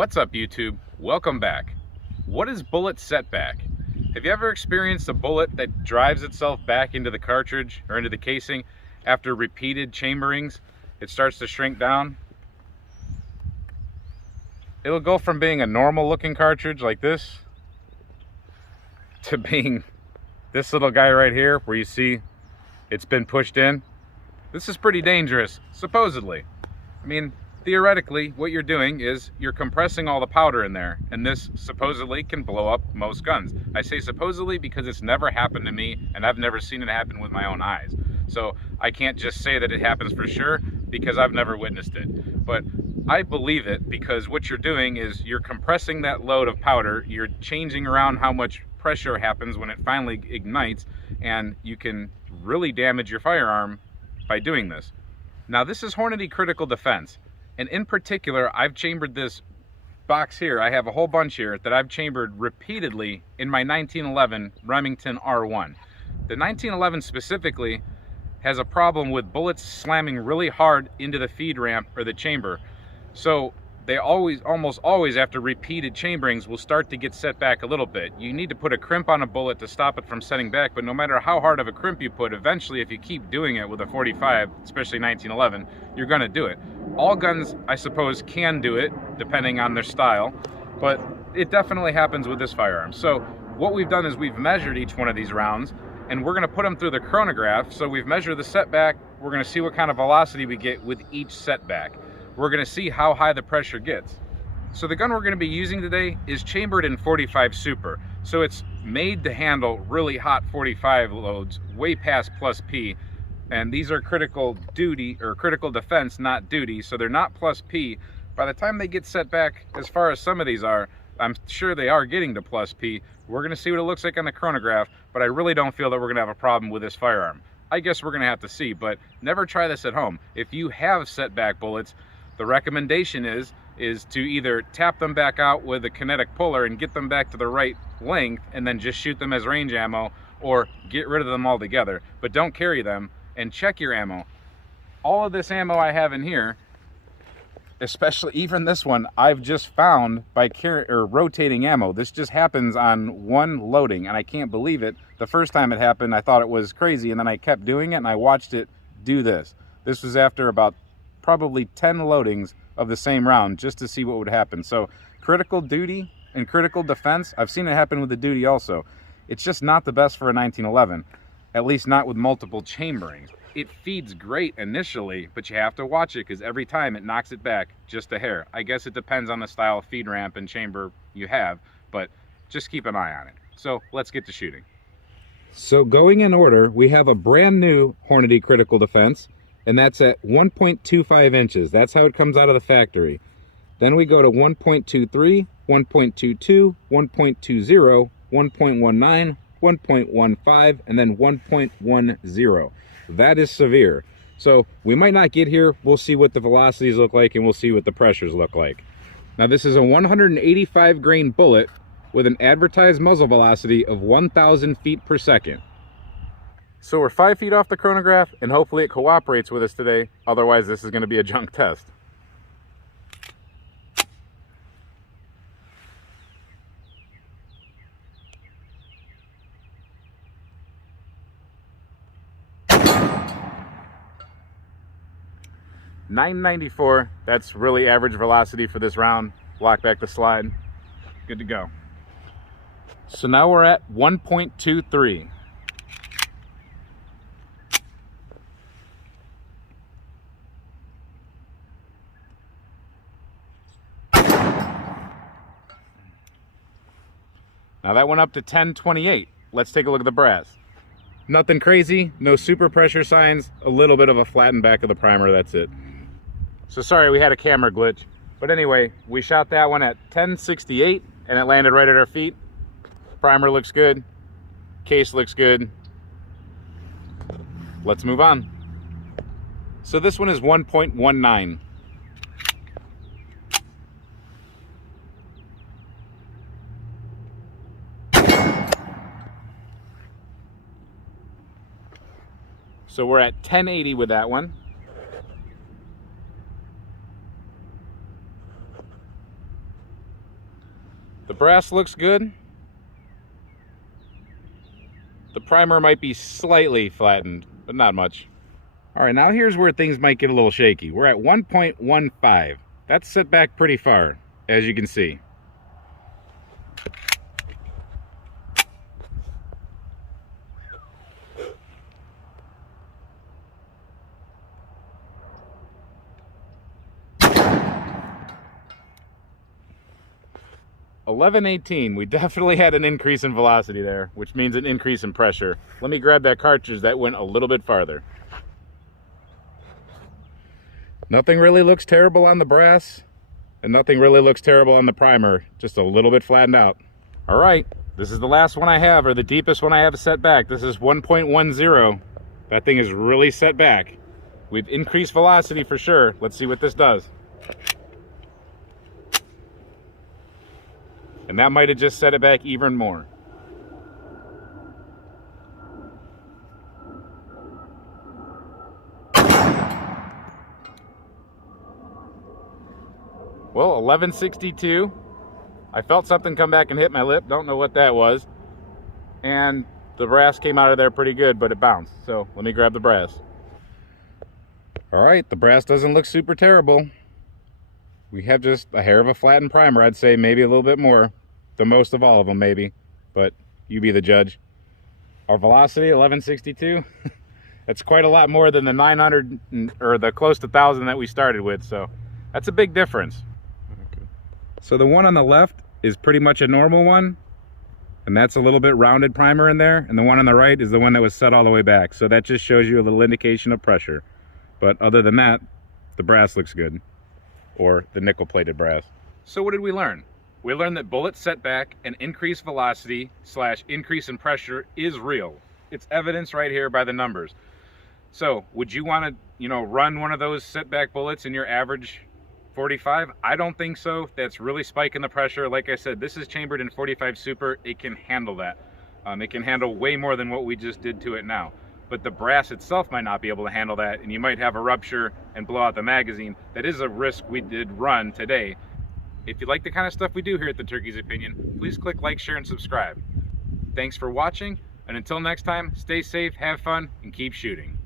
What's up, YouTube? Welcome back. What is bullet setback? Have you ever experienced a bullet that drives itself back into the cartridge or into the casing after repeated chamberings? It starts to shrink down. It'll go from being a normal looking cartridge like this to being this little guy right here where you see it's been pushed in. This is pretty dangerous, supposedly. I mean, theoretically, what you're doing is you're compressing all the powder in there, and this supposedly can blow up most guns. I say supposedly because it's never happened to me, and I've never seen it happen with my own eyes. So I can't just say that it happens for sure because I've never witnessed it. But I believe it because what you're doing is you're compressing that load of powder, you're changing around how much pressure happens when it finally ignites, and you can really damage your firearm by doing this. Now, this is Hornady Critical Defense. And in particular, I've chambered this box here. I have a whole bunch here that I've chambered repeatedly in my 1911 Remington R1. The 1911 specifically has a problem with bullets slamming really hard into the feed ramp or the chamber. So they almost always after repeated chamberings will start to get set back a little bit. You need to put a crimp on a bullet to stop it from setting back, but no matter how hard of a crimp you put, eventually if you keep doing it with a 45, especially 1911, you're gonna do it. All guns, I suppose, can do it, depending on their style, but it definitely happens with this firearm. So what we've done is we've measured each one of these rounds, and we're gonna put them through the chronograph. So we've measured the setback, we're gonna see what kind of velocity we get with each setback. We're gonna see how high the pressure gets. So the gun we're gonna be using today is chambered in 45 Super. So it's made to handle really hot 45 loads, way past plus P. And these are critical duty or critical defense, not duty. So they're not plus P. By the time they get set back, as far as some of these are, I'm sure they are getting to plus P. We're gonna see what it looks like on the chronograph, but I really don't feel that we're gonna have a problem with this firearm. I guess we're gonna have to see, but never try this at home. If you have setback bullets, the recommendation is to either tap them back out with a kinetic puller and get them back to the right length and then just shoot them as range ammo, or get rid of them altogether, but don't carry them. And check your ammo. All of this ammo I have in here, especially even this one, I've just found by rotating ammo. This just happens on one loading, and I can't believe it. The first time it happened, I thought it was crazy, and then I kept doing it, and I watched it do this. This was after about probably 10 loadings of the same round just to see what would happen. So critical duty and critical defense, I've seen it happen with the duty also. It's just not the best for a 1911, at least not with multiple chamberings. It feeds great initially, but you have to watch it because every time it knocks it back just a hair. I guess it depends on the style of feed ramp and chamber you have, but just keep an eye on it. So let's get to shooting. So going in order, we have a brand new Hornady Critical Defense, and that's at 1.25 inches. That's how it comes out of the factory. Then we go to 1.23, 1.22, 1.20, 1.19, 1.15, and then 1.10. That is severe. So we might not get here. We'll see what the velocities look like, and we'll see what the pressures look like. Now this is a 185 grain bullet with an advertised muzzle velocity of 1,000 feet per second. So we're 5 feet off the chronograph, and hopefully it cooperates with us today. Otherwise, this is going to be a junk test. .994, that's really average velocity for this round. Lock back the slide. Good to go. So now we're at 1.23. Now that went up to 1028. Let's take a look at the brass. Nothing crazy, no super pressure signs, a little bit of a flattened back of the primer, that's it. So sorry we had a camera glitch, but anyway, we shot that one at 1068 and it landed right at our feet. Primer looks good, case looks good. Let's move on. So this one is 1.19. So we're at 1080 with that one. brass looks good. The primer might be slightly flattened, but not much. All right, now here's where things might get a little shaky. We're at 1.15. That's set back pretty far, as you can see. $11.18, we definitely had an increase in velocity there, which means an increase in pressure. Let me grab that cartridge that went a little bit farther. Nothing really looks terrible on the brass, and nothing really looks terrible on the primer, just a little bit flattened out. All right, this is the last one I have, or the deepest one I have set back. This is 1.10. That thing is really set back. We've increased velocity for sure. Let's see what this does. And that might have just set it back even more. Well, 11.62. I felt something come back and hit my lip. Don't know what that was. And the brass came out of there pretty good, but it bounced. So let me grab the brass. All right, the brass doesn't look super terrible. We have just a hair of a flattened primer. I'd say maybe a little bit more. The most of all of them, maybe. But you be the judge. Our velocity, 11.62. That's quite a lot more than the 900 or the close to 1,000 that we started with. So that's a big difference. Okay. So the one on the left is pretty much a normal one. And that's a little bit rounded primer in there. And the one on the right is the one that was set all the way back. So that just shows you a little indication of pressure. But other than that, the brass looks good. Or the nickel plated brass. So what did we learn? We learned that bullet setback and increased velocity / increase in pressure is real. It's evidence right here by the numbers. So would you want to, run one of those setback bullets in your average 45? I don't think so. That's really spiking the pressure. Like I said, this is chambered in 45 Super. It can handle that. It can handle way more than what we just did to it now. But the brass itself might not be able to handle that, and you might have a rupture and blow out the magazine. That is a risk we did run today. If you like the kind of stuff we do here at The Turkey's Opinion, please click like, share, and subscribe. Thanks for watching, and until next time, stay safe, have fun, and keep shooting.